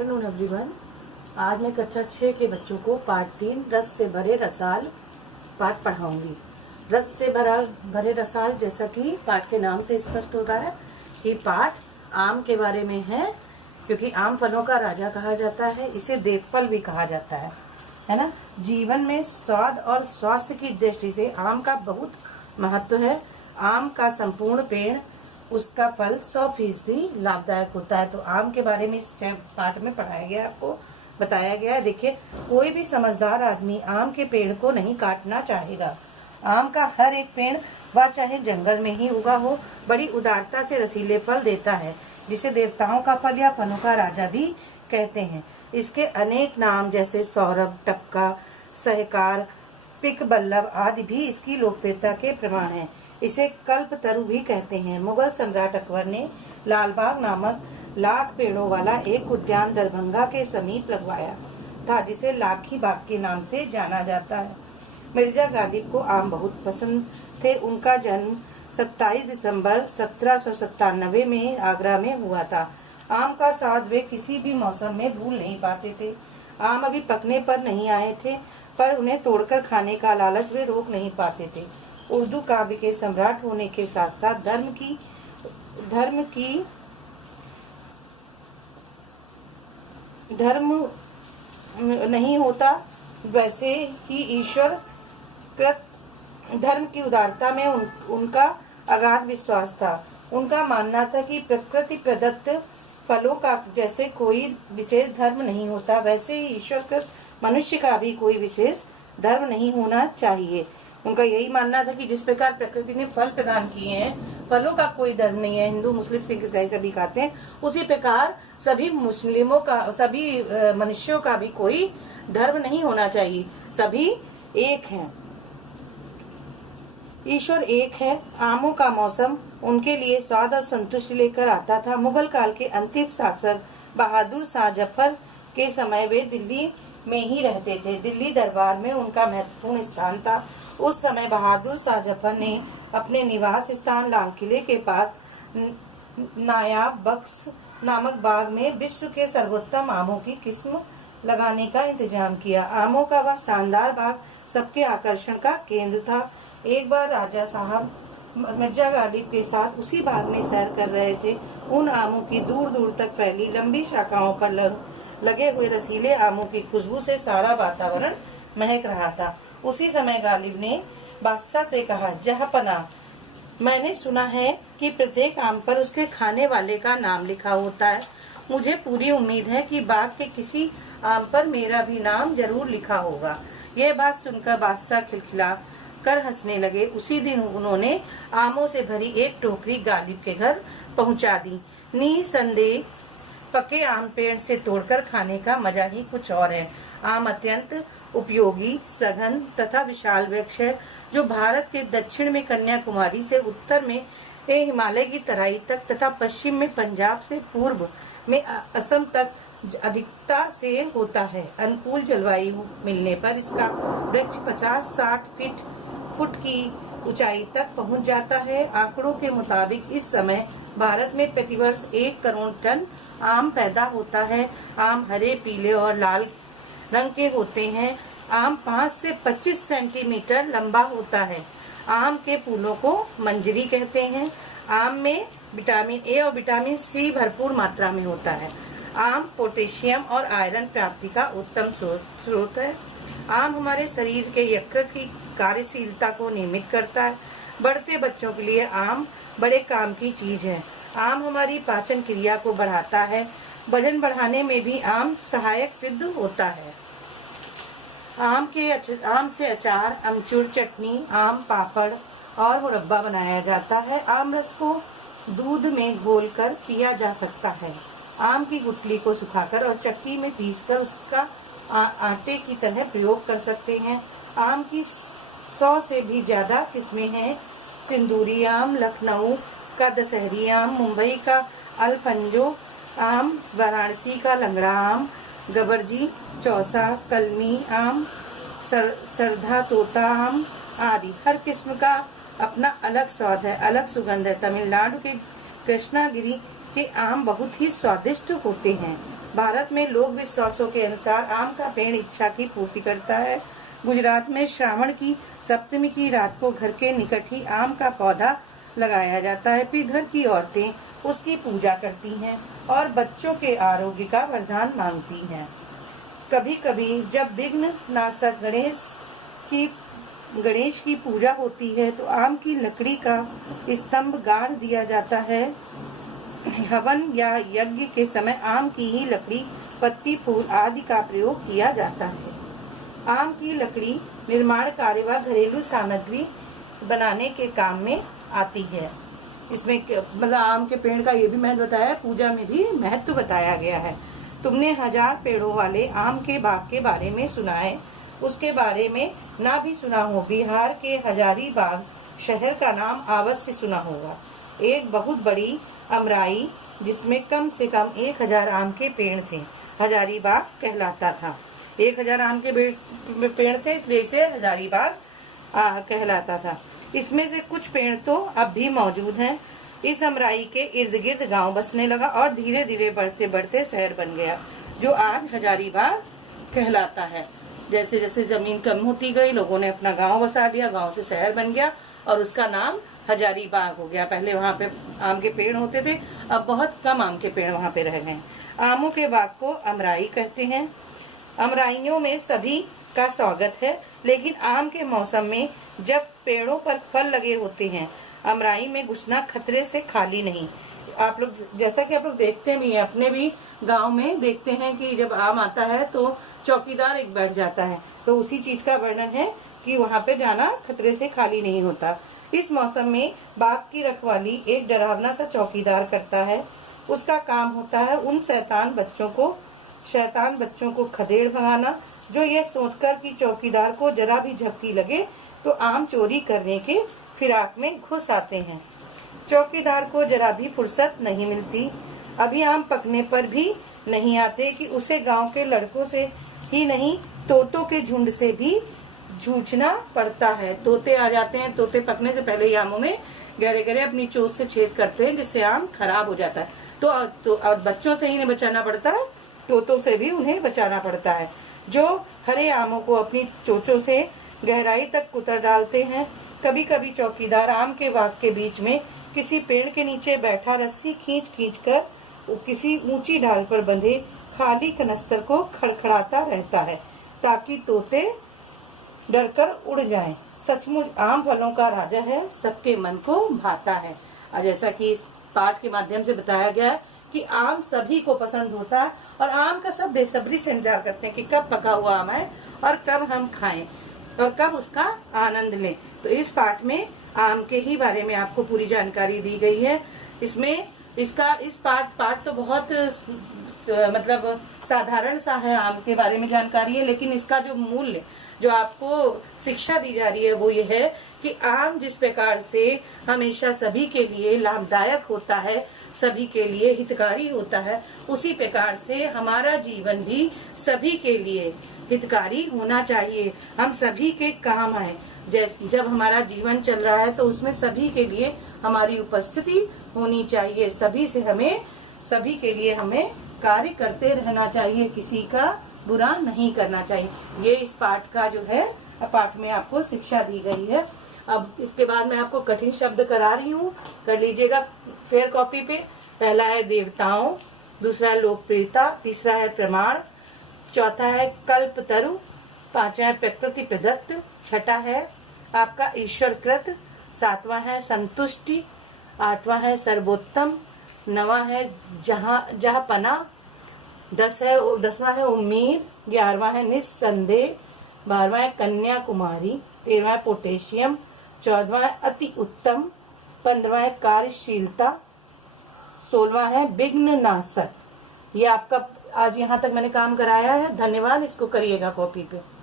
Afternoon everyone. आज मैं कक्षा 6 के बच्चों को पाठ 3 रस से भरे रसाल पाठ पढ़ाऊंगी। रस से भरे रसाल, जैसा कि पाठ के नाम से स्पष्ट हो रहा है कि पाठ आम के बारे में है, क्योंकि आम फलों का राजा कहा जाता है। इसे देवफल भी कहा जाता है ना। जीवन में स्वाद और स्वास्थ्य की दृष्टि से आम का बहुत महत्व है। आम का संपूर्ण पेड़, उसका फल 100% लाभदायक होता है। तो आम के बारे में इस पाठ में पढ़ाया गया, आपको बताया गया है। देखिए, कोई भी समझदार आदमी आम के पेड़ को नहीं काटना चाहेगा। आम का हर एक पेड़, वह चाहे जंगल में ही उगा हो, बड़ी उदारता से रसीले फल देता है, जिसे देवताओं का फल या फलों का राजा भी कहते हैं। इसके अनेक नाम जैसे सौरभ, टपका, सहकार, पिक बल्लभ आदि भी इसकी लोकप्रियता के प्रमाण हैं। इसे कल्पतरु भी कहते हैं। मुगल सम्राट अकबर ने लालबाग नामक लाख पेड़ों वाला एक उद्यान दरभंगा के समीप लगवाया था, जिसे लाखी बाग के नाम से जाना जाता है। मिर्जा गालिब को आम बहुत पसंद थे। उनका जन्म 27 दिसंबर 1797 में आगरा में हुआ था। आम का स्वाद वे किसी भी मौसम में भूल नहीं पाते थे। आम अभी पकने पर नहीं आए थे, पर उन्हें तोड़कर खाने का लालच वे रोक नहीं पाते थे। उर्दू काव्य के सम्राट होने के साथ साथ धर्म नहीं होता, वैसे ही ईश्वर कृत धर्म की उदारता में उनका अगाध विश्वास था। उनका मानना था कि प्रकृति प्रदत्त फलों का जैसे कोई विशेष धर्म नहीं होता, वैसे ही ईश्वर कृत मनुष्य का भी कोई विशेष धर्म नहीं होना चाहिए। उनका यही मानना था कि जिस प्रकार प्रकृति ने फल प्रदान किए हैं, फलों का कोई धर्म नहीं है, हिंदू, मुस्लिम, सिख, ईसाई सभी खाते हैं, उसी प्रकार सभी मनुष्यों का भी कोई धर्म नहीं होना चाहिए। सभी एक हैं, ईश्वर एक है। आमों का मौसम उनके लिए स्वाद और संतुष्टि लेकर आता था। मुगल काल के अंतिम शासक बहादुर शाह जफर के समय वे दिल्ली में ही रहते थे। दिल्ली दरबार में उनका महत्वपूर्ण स्थान था। उस समय बहादुर शाह जफर ने अपने निवास स्थान लाल किले के पास नायाब बख्श नामक बाग में विश्व के सर्वोत्तम आमों की किस्म लगाने का इंतजाम किया। आमों का वह शानदार बाग सबके आकर्षण का केंद्र था। एक बार राजा साहब मिर्जा गालिब के साथ उसी बाग में सैर कर रहे थे। उन आमों की दूर दूर तक फैली लंबी शाखाओं पर लगे हुए रसीले आमों की खुशबू से सारा वातावरण महक रहा था। उसी समय गालिब ने बादशाह से कहा, जहांपनाह, मैंने सुना है कि प्रत्येक आम पर उसके खाने वाले का नाम लिखा होता है। मुझे पूरी उम्मीद है कि बाग के किसी आम पर मेरा भी नाम जरूर लिखा होगा। यह बात सुनकर बादशाह खिलखिला कर हंसने लगे। उसी दिन उन्होंने आमों से भरी एक टोकरी गालिब के घर पहुंचा दी। निसंदेह पके आम पेड़ से तोड़कर खाने का मजा ही कुछ और है। आम अत्यंत उपयोगी, सघन तथा विशाल वृक्ष है, जो भारत के दक्षिण में कन्याकुमारी से उत्तर में हिमालय की तराई तक तथा पश्चिम में पंजाब से पूर्व में असम तक अधिकता से होता है। अनुकूल जलवायु मिलने पर इसका वृक्ष 50-60 फुट की ऊंचाई तक पहुंच जाता है। आंकड़ों के मुताबिक इस समय भारत में प्रतिवर्ष 1 करोड़ टन आम पैदा होता है। आम हरे, पीले और लाल रंग के होते हैं। आम 5 से 25 सेंटीमीटर लंबा होता है। आम के फूलों को मंजरी कहते हैं। आम में विटामिन ए और विटामिन सी भरपूर मात्रा में होता है। आम पोटेशियम और आयरन प्राप्ति का उत्तम स्रोत है। आम हमारे शरीर के यकृत की कार्यशीलता को नियमित करता है। बढ़ते बच्चों के लिए आम बड़े काम की चीज है। आम हमारी पाचन क्रिया को बढ़ाता है। वजन बढ़ाने में भी आम सहायक सिद्ध होता है। आम से अचार, अमचूर, चटनी, आम पापड़ और मुरब्बा बनाया जाता है। आम रस को दूध में घोलकर पिया जा सकता है। आम की गुठली को सुखाकर और चक्की में पीसकर उसका आटे की तरह प्रयोग कर सकते हैं। आम की 100 से भी ज्यादा किस्में हैं। सिंदूरी आम, लखनऊ का दशहरी आम, मुंबई का अल्फंजो आम, वाराणसी का लंगड़ा आम, गबरजी, चौसा, कलमी आम, सरधा तोता आम आदि। हर किस्म का अपना अलग स्वाद है, अलग सुगंध है। तमिलनाडु के कृष्णागिरी के आम बहुत ही स्वादिष्ट होते हैं। भारत में लोक विश्वासों के अनुसार आम का पेड़ इच्छा की पूर्ति करता है। गुजरात में श्रावण की सप्तमी की रात को घर के निकट ही आम का पौधा लगाया जाता है। फिर घर की औरतें उसकी पूजा करती हैं और बच्चों के आरोग्य का वरदान मांगती हैं। कभी कभी जब विघ्न नाशक गणेश की पूजा होती है तो आम की लकड़ी का स्तंभ गाड़ दिया जाता है। हवन या यज्ञ के समय आम की ही लकड़ी, पत्ती, फूल आदि का प्रयोग किया जाता है। आम की लकड़ी निर्माण कार्य व घरेलू सामग्री बनाने के काम में आती है। इसमें मतलब आम के पेड़ का ये भी महत्व बताया, पूजा में भी महत्व बताया गया है। तुमने 1000 पेड़ों वाले आम के बाग के बारे में सुना है, उसके बारे में ना भी सुना हो। बिहार के हजारीबाग शहर का नाम अवश्य सुना होगा। एक बहुत बड़ी अमराई जिसमें कम से कम 1000 आम के पेड़ थे, हजारीबाग कहलाता था। 1000 आम के पेड़ थे, इसलिए इसे हजारीबाग कहलाता था। इसमें से कुछ पेड़ तो अब भी मौजूद हैं। इस अमराई के इर्द गिर्द गांव बसने लगा और धीरे धीरे बढ़ते बढ़ते शहर बन गया, जो आज हजारीबाग कहलाता है। जैसे जैसे जमीन कम होती गई, लोगों ने अपना गांव बसा लिया, गांव से शहर बन गया और उसका नाम हजारीबाग हो गया। पहले वहाँ पे आम के पेड़ होते थे, अब बहुत कम आम के पेड़ वहाँ पे रह गए। आमों के बाग को अमराई कहते हैं। अमराइयों में सभी का स्वागत है, लेकिन आम के मौसम में जब पेड़ों पर फल लगे होते हैं, अमराई में घुसना खतरे से खाली नहीं। आप लोग जैसा कि आप लोग देखते भी हैं, अपने भी गांव में देखते हैं कि जब आम आता है तो चौकीदार एक बैठ जाता है, तो उसी चीज का वर्णन है कि वहाँ पे जाना खतरे से खाली नहीं होता। इस मौसम में बाग की रखवाली एक डरावना सा चौकीदार करता है। उसका काम होता है उन शैतान बच्चों को खदेड़ भगाना, जो ये सोचकर कि चौकीदार को जरा भी झपकी लगे तो आम चोरी करने के फिराक में घुस आते हैं। चौकीदार को जरा भी फुर्सत नहीं मिलती। अभी आम पकने पर भी नहीं आते कि उसे गांव के लड़कों से ही नहीं, तोतों के झुंड से भी जूझना पड़ता है। तोते आ जाते हैं, तोते पकने से पहले ही आमों में गहरे गहरे अपनी चोंच से छेद करते हैं, जिससे आम खराब हो जाता है। तो बच्चों से ही नहीं बचाना पड़ता, तोतों से भी उन्हें बचाना पड़ता है, जो हरे आमों को अपनी चोंचों से गहराई तक कुतर डालते हैं। कभी कभी चौकीदार आम के बाग के बीच में किसी पेड़ के नीचे बैठा रस्सी खींच कर किसी ऊंची ढाल पर बंधे खाली कनस्तर को खड़खड़ाता रहता है, ताकि तोते डरकर उड़ जाएं। सचमुच आम फलों का राजा है, सबके मन को भाता है। और जैसा कि इस पाठ के माध्यम से बताया गया कि आम सभी को पसंद होता है और आम का सब बेसब्री से इंतजार करते हैं कि कब पका हुआ आम है और कब हम खाएं और कब उसका आनंद लें। तो इस पाठ में आम के ही बारे में आपको पूरी जानकारी दी गई है। इसमें इस पाठ तो बहुत मतलब साधारण सा है, आम के बारे में जानकारी है, लेकिन इसका जो मूल्य जो आपको शिक्षा दी जा रही है वो ये है कि आम जिस प्रकार से हमेशा सभी के लिए लाभदायक होता है, सभी के लिए हितकारी होता है, उसी प्रकार से हमारा जीवन भी सभी के लिए हितकारी होना चाहिए, हम सभी के काम आए। जब हमारा जीवन चल रहा है तो उसमें सभी के लिए हमारी उपस्थिति होनी चाहिए, सभी के लिए हमें कार्य करते रहना चाहिए, किसी का बुरा नहीं करना चाहिए। ये इस पाठ का जो है पाठ में आपको शिक्षा दी गई है। अब इसके बाद मैं आपको कठिन शब्द करा रही हूँ, कर लीजिएगा फेयर कॉपी पे। पहला है देवताओं, दूसरा है लोकप्रियता, तीसरा है प्रमाण, चौथा है कल्पतरु, पांचवा है प्रकृति प्रदत्त, छठा है आपका ईश्वर कृत, सातवां है संतुष्टि, आठवां है सर्वोत्तम, नवा है जहापना, दसवां है उम्मीद, 11वां है निस्संदेह, 12वां है कन्याकुमारी, 13वां है पोटेशियम, 14वां है अति उत्तम, 15वां है कार्यशीलता, 16वां है विघ्न नाशक। ये आपका आज यहाँ तक मैंने काम कराया है। धन्यवाद। इसको करिएगा कॉपी पे।